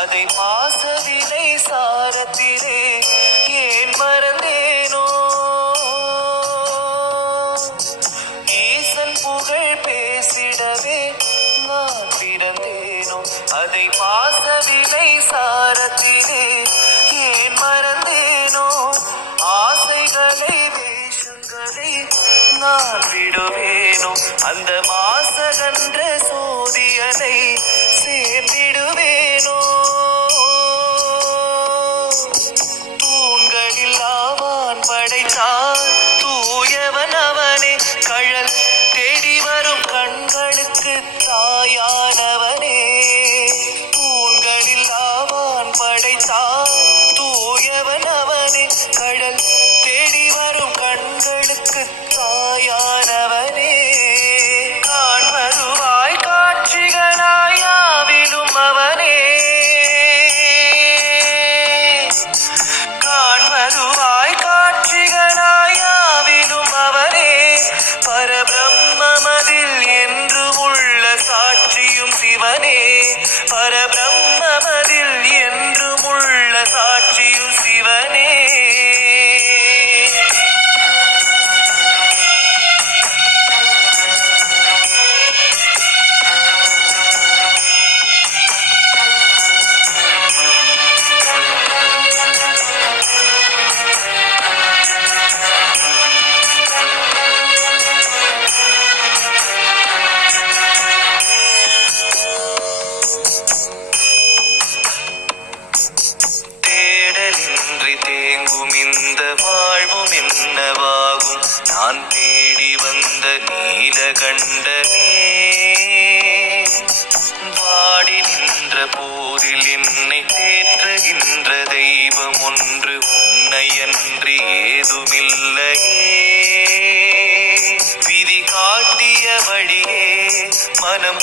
அதை பாசவிலை சாரத்திலே ஏன் மறந்தேனோ. ஈசன் புகழ் பேசிடவே நான் பிறந்தேனோ. அதை பாசவிலை சாரத்திலே ஏன் மறந்தேனோ. ஆசைகளை வேஷங்களை நான் விடுவேனோ. அந்த மாசகன்ற சோதியனை சேர்ந்திடுவேனோ. தூண்களில் ஆவான் படைத்தான் தூயவன் அவனே. கழல் தேடி வரும் கண்களுக்கு தாயானவனே. தூண்களில் ஆவான் படைத்தான் தூயவன் அவனே. கடல் தேடி வரும் கண்களுக்கு தாயானவனே. காண்பருவாய் காட்சிகளாய் யாவிலும் அவனே. காண்பருவாய் காட்சிகளாய் யாவிலும் அவனே. பரபிரம்மமதில் என்று உள்ள சாட்சியும் சிவனே. பரபிரம்மமதில் என்றும் உள்ள சாட்சியும் சிவனே. தேடலின்றி தேங்கும் இந்த வாழ்வும் என்னவாகும். நான் தேடி வந்த நீலகண்டனே. வாடி நின்ற போதில் என்னை தேற்றுகின்ற தெய்வம் ஒன்று உன்னையன்றி ஏதுமில்லையே. விதி காட்டிய வழியே மனம்